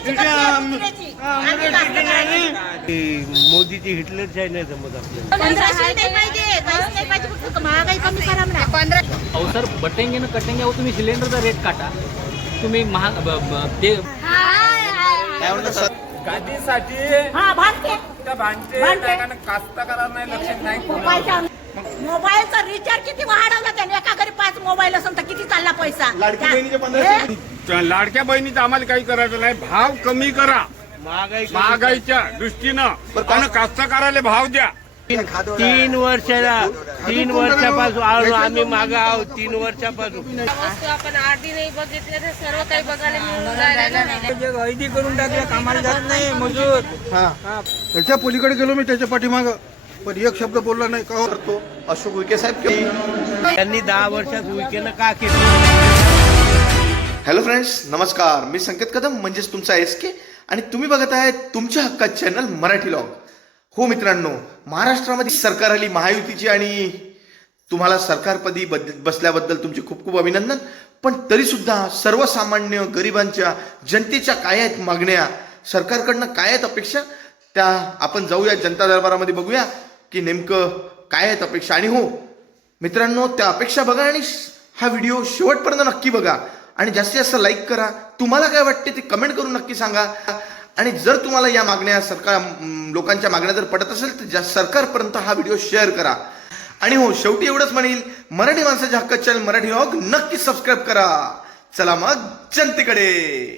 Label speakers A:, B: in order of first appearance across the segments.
A: मोदीची हिटलरची आहे नाही जमत आपल्याला.
B: अहो सर, बटेंगे ना कटेंगे, अहो तुम्ही सिलेंडरचा रेट काटा, तुम्ही महाग ते
C: गादीसाठी त्या भांडते कास्तकारांना नाही लक्षात नाही.
D: मोबाईलचा रिचार्ज किती वाढवला त्याने? एका घरी 5 मोबाईल असेल तर किती चालला पैसा?
C: लाडक्या बहिणीचं आम्हाला काही करायचं नाही. भाव कमी करा महागाईच्या दृष्टीनं, आणि कास्तकाराला भाव द्या.
A: 3 वर्षापासून आम्ही मागे आहोत. 3 वर्षापासून
E: आपण आरडी नाही बघितलं तर सर्व काही बघायला मिळून राहिलं.
F: ऐदी करून टाकलं, कामाला जात नाही मजूर.
G: त्याच्या पलीकडे गेलो मी त्याच्या पाठीमाग, पण एक शब्द बोलला नाही. का करतो अशोक उईके साहेब
A: त्यांनी 10 वर्षात उईकेनं का केलं?
H: हॅलो फ्रेंड्स, नमस्कार. मी संकेत कदम, म्हणजेच तुमचा SK, आणि तुम्ही बघत आहे तुमच्या हक्काचं चॅनल मराठी लॉग. हो मित्रांनो, महाराष्ट्रामध्ये सरकार आली महायुतीची, आणि तुम्हाला सरकारपदी बसल्याबद्दल तुमचे खूप खूप अभिनंदन. पण तरीसुद्धा सर्वसामान्य गरिबांच्या, जनतेच्या काय आहेत मागण्या, सरकारकडनं काय आहेत अपेक्षा, त्या आपण जाऊया जनता दरबारामध्ये, बघूया की नेमकं काय आहेत अपेक्षा. आणि हो मित्रांनो, त्या अपेक्षा बघा आणि हा व्हिडिओ शेवटपर्यंत नक्की बघा, आणि जास्तीत जास्त लाईक करा. तुम्हाला काय वाटते ते कमेंट करून नक्की सांगा. आणि जर तुम्हाला या मागण्या, लोकांच्या मागण्या जर पडत असेल तर सरकारपर्यंत हा व्हिडिओ शेअर करा. आणि हो, शेवटी एवढंच म्हणेल, मराठी माणसाच्या हक्काचं चॅनल मराठी लॉग नक्की सबस्क्राईब करा. चला मग जनतेकडे.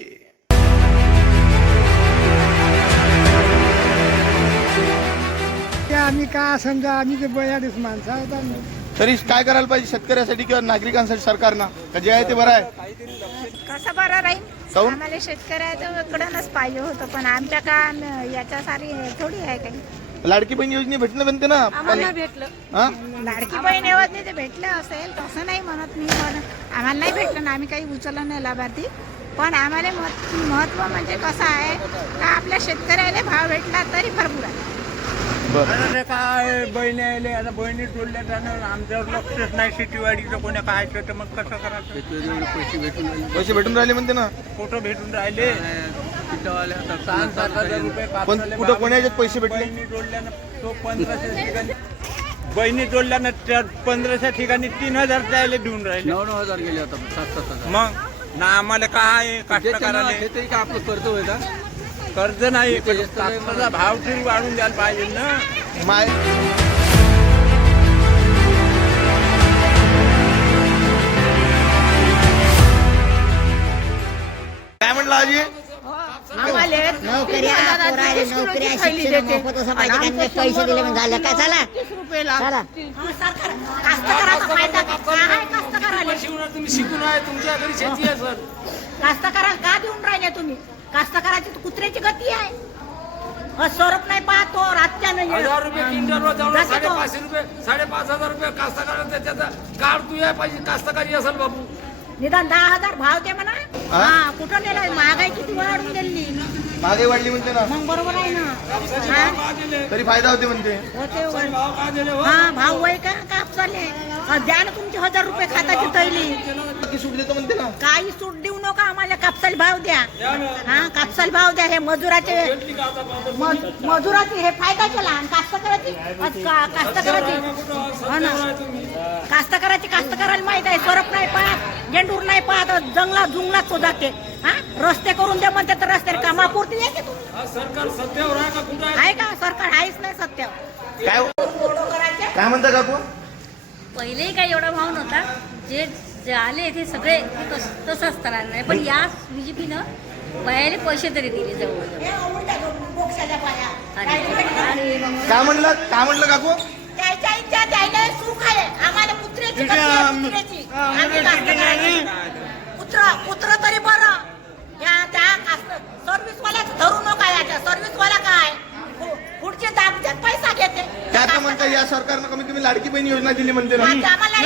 F: आम्ही का समजा, आम्ही ते बयाडीच माणसं आहोत.
G: तरी काय करायला पाहिजे शेतकऱ्यासाठी किंवा नागरिकांसाठी सरकारनं? का जे आहे ते बरं आहे?
D: कसं बरं राहील?
G: काहून?
D: आम्हाला शेतकऱ्याकडूनच पाहिजे होतं, पण आमच्या का याच्या सारी थोडी आहे काही.
G: लाडकी बहीण योजने भेटणं बनते ना.
E: आम्हाला भेटलं.
G: हा?
D: लाडकी बहीण योजने ते भेटलं असेल, तसं नाही म्हणत मी, पण आम्हाला नाही भेटलं ना, आम्ही काही उचललं नाही लाभार्थी. पण आम्हाला महत्व म्हणजे कसं आहे का आपल्या शेतकऱ्याला भाव भेटला तरी भरपूर आहे.
F: काय बहिणी आले, आता बहिणी सोडल्या जाणं, आमच्यावर लक्षच नाही. शेतीवाडीचं कोणी काय तर मग कसं करायचं?
G: पैसे भेटून राहिले म्हणते ना.
F: कुठं भेटून राहिले? 6,000-7,000 रुपये.
G: पण कुठं कोण्या ह्याच्यात पैसे भेटले?
F: बहिणी जोडल्यानं तो 1500 ठिकाणी, बहिणी जोडल्यानं त्या 1500 ठिकाणी 3,000 द्यायला देऊन राहिले.
B: 9,000 गेले आता, 7,000.
F: मग ना आम्हाला काय कास्तकाराला
B: तरी का आपलं कर्ज होईल का?
F: कर्ज नाही, कापसाचा भाव तरी वाढून द्यायला पाहिजे ना.
G: माय काय म्हटलं आजी?
D: नोकऱ्या शिक्षण मोफत असं पाहिजे, त्यांनी पैसे दिले म्हणजे झालं काय? चला कास्तकाराचा फायदा काय आहे? कास्तकाराला
E: तुम्ही शिकून आहे, तुमच्या घरी शेती आहे सर.
D: कास्तकाराला का देऊन राहिले तुम्ही? कास्तकाराची कुत्र्याची गती आहे. स्वरूप नाही पाहतो, रातच्या नाही
E: 1,000 रुपये क्विंटलवर जाऊन 550 रुपये, 5,500 रुपये कास्तकारांचा त्याचा काढ तू या पाहिजे. कास्तकारी असेल बाबू,
D: निदान 10,000 भाव दे म्हणा. हा, कुठं नेलं? महागाई किती वाढून गेली.
G: महागाई वाढली म्हणते ना.
D: मग बरोबर आहे ना.
G: तरी फायदा होते म्हणते.
D: हा, भाव वय का कापसाले द्या ना तुमचे 1,000 रुपये खाताची थैली.
G: की सूट देतो म्हणते ना.
D: काही सूट देऊ नका आम्हाला, कापसाला भाव द्या. हा, कापसाला भाव द्या. हे मजुराचे हे फायदा केला, आणि कास्तकाराची हो ना, कास्तकाराला माहित आहे. स्वरूप नाही पाहत, गेंडूर नाही पाहत, जंगलात जुंगलात तो जाते. हा, रस्ते करून दे म्हणते तर रस्ते कामापुरती येते.
E: सरकार सत्तेवर आहे का कुठं
D: आहे का? सरकार आहेच नाही सत्यावर.
G: काय म्हणता काकू?
E: पहिलेही काही एवढा भाव नव्हता. जे आले ते सगळे तसंच करायला नाही, पण या बीजेपीनं बायाले पैसे तरी दिले जवळ.
G: काय म्हणलं काकू?
D: त्याच्या इच्छा द्यायला सुख आहे. आम्हाला कुत्र्याची गती आहे, कुत्र्याची. आम्ही कास्तकाराची. कुत्र तरी बरं. त्या सर्व्हिसवाल्याच धरू नका. याच्या सर्व्हिसवाला काय पुढचे दाबच्यात पैसा घेते.
G: काय म्हणता, या सरकारनं कमीत कमी लाडकी बहीण योजना दिली म्हणते ना.
D: आम्हाला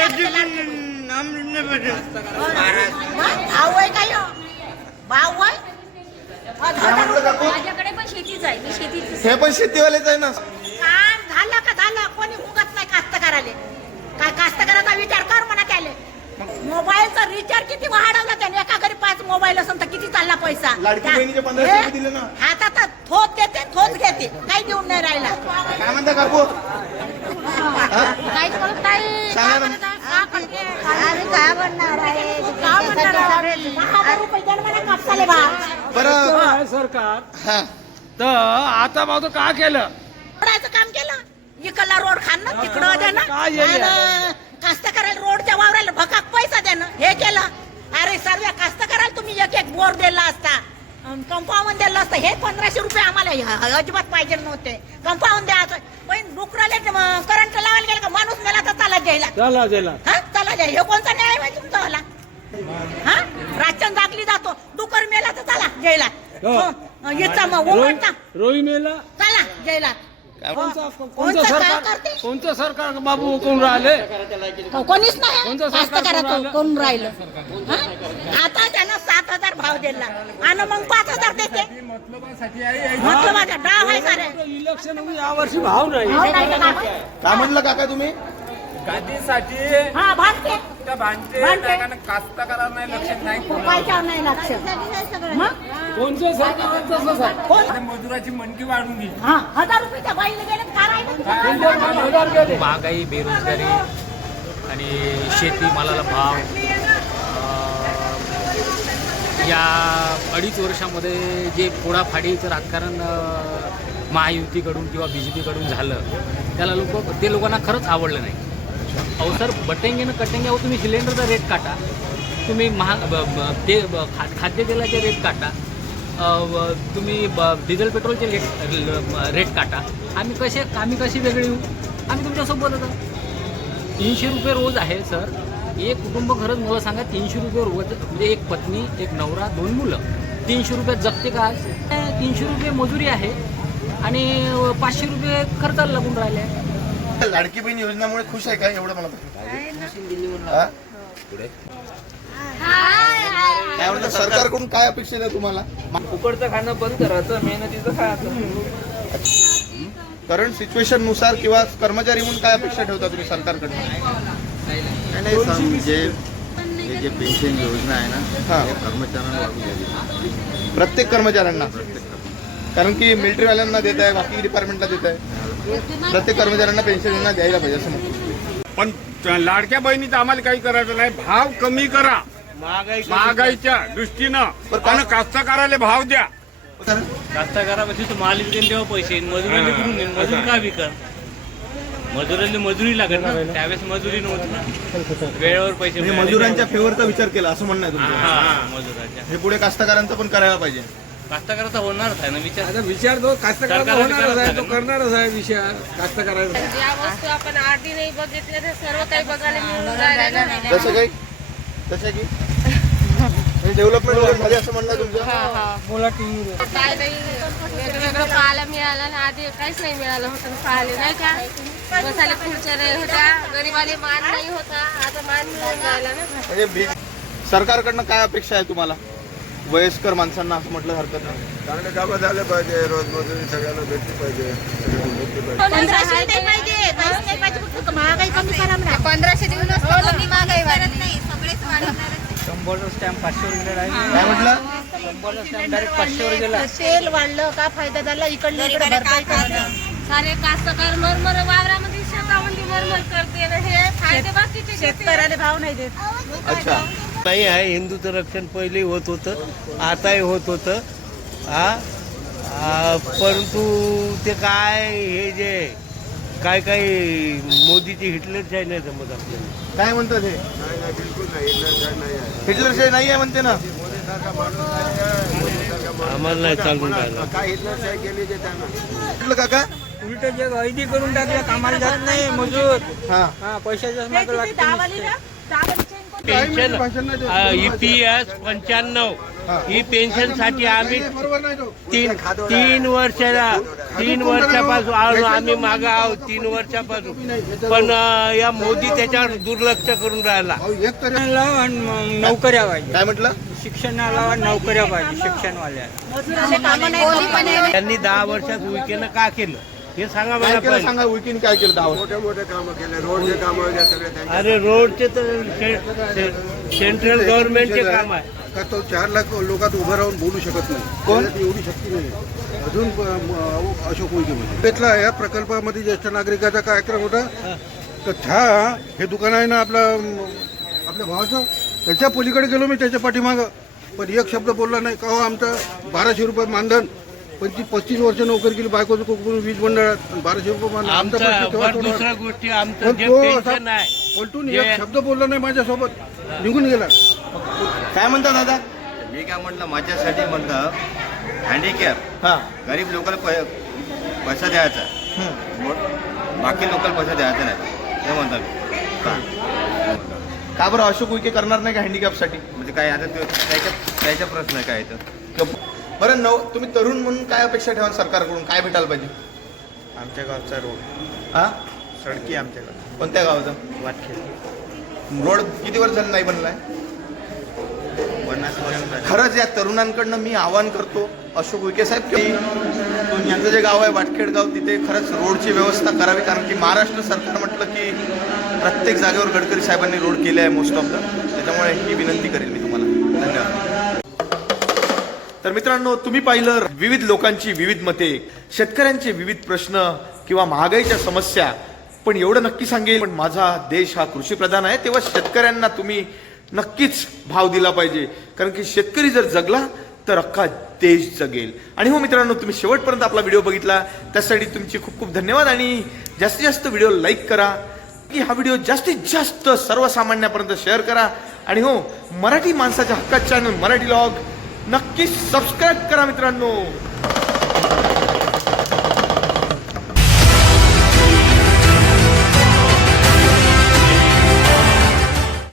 D: भाऊ आहे काय? भाऊ आहे.
E: माझ्याकडे पण शेतीच आहे, मी शेतीच.
G: हे पण शेतीवालेच आहे ना.
D: काम झालं का झालं, कोणी मुगत नाही कास्तकाराले. काय कास्तकाराचा विचार कर म्हणा. त्याले मोबाईलचा रिचार्ज किती वाढवला त्याने? एका घरी 5 मोबाईल असेल तर किती चालला पैसा? पैसा
H: लाडकी बहिणीचे 1500 रुपये दिले ना.
D: हातात थोच देते थोच घेते काही देऊन नाही राहिला.
H: काय म्हणता काकू?
D: काहीच बोलत नाही.
H: सांगा ना.
D: अरे काय म्हणणार आहे? काय म्हणणार आहे? 10,000 रुपये द्या ना मला कापसाले भाव.
H: बरं
F: सरकार
H: हा
F: तर आता माझं का केलं
D: रोडाचं काम केलं. इकडला रोड खान ना तिकडं द्या ना.
F: काय हे?
D: आणि कास्तकाराला रोडच्या वावराला भकाक पैसा द्या ना. हे केलं. अरे सर्व कास्तकाराला तुम्ही एक एक बोर दिला असता, कंपाऊंड दिलं असतं. हे 1500 रुपये आम्हाला अजिबात पाहिजे नव्हते. कंपाऊंड द्यायचं पण डुकराले करंट लावायला गेलं का माणूस मेला तर चाला द्यायला.
F: चला
D: हा चला द्या. हे कोणता न्याय आहे तुमचा वाला? हा राशन दाखली जातो डुकर मेला तर चला जैला. इथं मग उमटता
F: रोही मेला
D: चला जैला.
F: कोणतं सरकार बाबू कोण राहिले
D: कोणीच नाही
F: कोणतं सरकार
D: कास्तकाराचं कोण राहिलं. हा? आता त्यानं 7,000 भाव दिला आणि मग 5,000 देते. म्हटलं माझा डाव आहे सारे.
F: इलेक्शन यावर्षी भाव नाही
D: भाव नाही का बाबा?
H: काय म्हणलं काका तुम्ही?
F: गादीसाठी
D: हा भांडते
F: त्या भांडते
D: भांडते.
F: कास्तकारांना नाही लक्ष नाही
D: पायच्यावर नाही लक्ष. मग
F: कोणतं सरकार तसंच आहे.
D: कोण?
F: मजुराची मनकी वाढून गेली
D: हा 1,000 रुपयाच्या बाईला गेले तर काय राहिलं?
B: महागाई, बेरोजगारी आणि शेतीमालाला भाव या 2.5 वर्षामध्ये जे फोडाफाडीचं राजकारण महायुतीकडून किंवा BJPकडून झालं त्याला ते लोकांना खरंच आवडलं नाही. अहो सर, बटेंगे ना कटेंगे, अहो तुम्ही सिलेंडरचा रेट काटा, तुम्ही खाद्यतेलाचे रेट काटा, तुम्ही डिझेल पेट्रोलचे रेट काटा. आम्ही कशी वेगळे येऊ? आम्ही तुमच्यासोबत होतो. 300 रुपये रोज आहे सर. एक कुटुंब खरंच मला सांगा 300 रुपये रोज म्हणजे एक पत्नी, एक नवरा, 2 मुलं 300 रुपयात जगते का? 300 रुपये मजुरी आहे आणि 500 रुपये खर्चाला लागून राहिले.
H: लाडकी बहीण योजनेमुळे खुश आहे का एवढं मला हा? काय म्हणलं सरकारकडून काय अपेक्षित आहे तुम्हाला?
F: फुकटचं खाणं बंद करायचं, मेहनतीचं खायचं.
H: करंट सिच्युएशन नुसार किंवा कर्मचारी म्हणून काय अपेक्षा ठेवता तुम्ही सरकारकडून?
I: जे पेन्शन योजना आहे ना
H: हा.
I: ते कर्मचाऱ्यांना लागू द्यावी.
H: प्रत्येक कर्मचाऱ्यांना, कारण की मिलिटरीवाल्यांना देत आहे, बाकी डिपार्टमेंटला देत आहे. प्रत्येक कर्मचाऱ्यांना पेन्शन योजना द्यायला पाहिजे असं म्हणतो.
C: पण लाडक्या बहिणीचं आम्हाला काही करायचं नाही. भाव कमी करा महागाईच्या दृष्टीनं आणि कास्तकाराला भाव द्या.
A: कास्तकारापाशी तो माल विकेल तेव्हा पैसे येईल, मजुरांनी कुठून येईल? मजूर का विकर? मजुरांनी मजुरी लागेल ना, त्यावेळेस मजुरी नव्हती ना, वेळेवर पैसे
H: म्हणजे
A: मिळाले.
H: मजुरांच्या फेवरचा विचार केला असं म्हणणं आहे तुमचं.
A: हा, मजुरांच्या.
H: हे पुढे कास्तकारांचं पण करायला पाहिजे.
A: कास्तकाराचा होणारच आहे ना विचार.
F: आता विचार तो कास्तकाराचा होणारच आहे, तो करणारच आहे विचार कास्तकाराचा.
J: ज्या वस्तू आपण आधी नाही बघितल्या त्या सर्व काही बघायला मिळून राहिल्या ना.
H: जसं काही तसं की डेव्हलपमेंट वगैरे झाली असं म्हणणं आहे तुमचं.
F: बोला टीव्ही
J: काय नाही वेगवेगळं पाहायला मिळालं ना, आधी काहीच नाही मिळालं होतं पाहायला नाही का. बसायला खुर्च्या नाही होत्या, गरीबाले मान नाही होता, आता मान मिळून राहिला ना.
H: म्हणजे सरकारकडनं काय अपेक्षा आहे तुम्हाला? वयस्कर माणसांना असं म्हटलं हरकत नाही.
I: चांगले कामं झाले पाहिजे, रोजमजुरी सगळ्यांना भेटली पाहिजे, सगळ्यांना भेटली पाहिजे.
D: 1500 नाही पाहिजे, काहीच नाही पाहिजे, फक्त महागाई कमी करा म्हणा.
J: 1500 देऊन महागाई वाढत नाही, सगळेच वाढणार.
F: 100 स्टॅम्प 500 वर गेला आहे.
H: काय म्हटलं?
F: 100 स्टॅम्प डायरेक्ट 500 वर गेला.
D: तेल वाढलं का फायदा झाला? इकडलं इकडे भरपाई करणं.
J: सारे कास्तकार मरमर वावरामध्ये शेतामध्ये मरमर करते ना. हे फायदे बाकीचे
D: शेतकऱ्याला भाव नाही देत.
H: अच्छा.
A: नाही आहे, हिंदूचं रक्षण पहिलेही होत होतं, आताही होत होतं. परंतु ते काय हे जे काही मोदीची हिटलरशाही नाही जमत आपल्याला.
H: काय म्हणतात हे?
I: नाही नाही, बिलकुल नाही. हिटलरशाही नाही आहे.
H: हिटलरशाही नाही आहे म्हणते ना.
I: मोदीसारखा माणूस नाही आहे. मोदीसारखा
A: आम्हाला नाही चालून राहिलं.
I: माणूस काय हिटलरशाही केली ते त्यांना.
H: म्हटलं काका
F: उलट जग ऐदी करून टाकलं, कामाला जात नाही मजूर.
H: हा.
F: हा, पैशाच्याच मागे लागते.
A: पेन्शन EPS 95 ही पेन्शन साठी आम्ही तीन वर्षापासून आम्ही मागे आहोत. 3 वर्षापासून पण या मोदी त्याच्यावर दुर्लक्ष करून राहिला.
H: एक तरी
F: लावा आणि नोकऱ्या पाहिजे.
H: काय म्हटलं?
F: शिक्षणाला नोकऱ्या पाहिजे शिक्षणवाल्या.
A: त्यांनी 10 वर्षात विकेनं का केलं हे सांगा
H: काय
A: मला
H: केलं
A: पहिले.
H: सांगा. उलकीने काय केलं? 10 वर्ष
I: मोठे मोठे कामं केले, रोडचे कामं वगैरे सगळे त्यांचे.
A: अरे रोडचे तर सेंट्रल गव्हर्नमेंटचे काम आहे.
G: का तो 4 लाख लोकात उभं राहून बोलू शकत नाही.
H: कोण?
G: त्याच्यात एवढी शक्ती नाही. अजून अशोक उईके म्हणजे भेटला या प्रकल्पामध्ये ज्येष्ठ नागरिकाचा कार्यक्रम होता. तर हे दुकान आहे ना आपल्या भावाचं, त्याच्या पलीकडे गेलो मी त्याच्या पाठीमागं, पण एक शब्द बोलला नाही. का हो आमचं 1200 रुपये मानधन, पण ती 35 वर्ष नोकरी केली बायकोचं कोकण वीज मंडळात, 1200 रुपये मानधन. आमचा प्रश्न तेव्हा सोडवा.
F: दुसऱ्या गोष्टी आमचं
G: पण
F: जे
G: तो
F: टेन्शन
G: असा
F: आहे
G: पलटून एक शब्द बोलला नाही माझ्यासोबत, निघून गेला.
H: काय म्हणता दादा?
I: मी काय म्हटलं माझ्यासाठी म्हटलं हँडिकॅप
H: हा.
I: गरीब लोकांना पैसा द्यायचा, बाकी लोकांना पैसा द्यायचा नाही हे म्हणतात.
H: का बरं अशोक उईके करणार नाही का हँडिकॅपसाठी?
I: म्हणजे काय आता त्याचा प्रश्न आहे काय तर.
H: बरं तुम्ही तरुण म्हणून काय अपेक्षा ठेवा सरकारकडून? काय भेटायला पाहिजे?
I: आमच्या गावचा रोड,
H: हा,
I: सडकी आमच्याकडे
H: कोणत्या गावाचा
I: वाटखेड
H: रोड किती वर्ष झालं नाही बनलाय?
I: 50 वर्ष.
H: खरंच या तरुणांकडनं मी आवाहन करतो अशोक उईके साहेब की यांचं जे गाव आहे वाटखेड गाव, तिथे खरंच रोडची व्यवस्था करावी. कारण की महाराष्ट्र सरकार म्हटलं की प्रत्येक जागेवर गडकरी साहेबांनी रोड केले आहे मोस्ट ऑफ द. त्याच्यामुळे ही विनंती करेल मी तुम्हाला. धन्यवाद. तर मित्रांनो, तुम्ही पाहिलं विविध लोकांची विविध मते, शेतकऱ्यांचे विविध प्रश्न किंवा महागाईच्या समस्या. पण एवढं नक्की सांगेल, पण माझा देश हा कृषीप्रधान आहे, तेव्हा शेतकऱ्यांना तुम्ही नक्कीच भाव दिला पाहिजे. कारण की शेतकरी जर जगला तर अख्खा देश जगेल. आणि हो मित्रांनो, तुम्ही शेवटपर्यंत आपला व्हिडिओ बघितला त्यासाठी तुमचे खूप खूप धन्यवाद. आणि जास्तीत जास्त व्हिडिओ लाईक करा, की हा व्हिडिओ जास्तीत जास्त सर्वसामान्यापर्यंत शेअर करा. आणि हो, मराठी माणसाच्या हक्काचं चॅनल मराठी लॉग नक्की सबस्क्राईब करा मित्रांनो.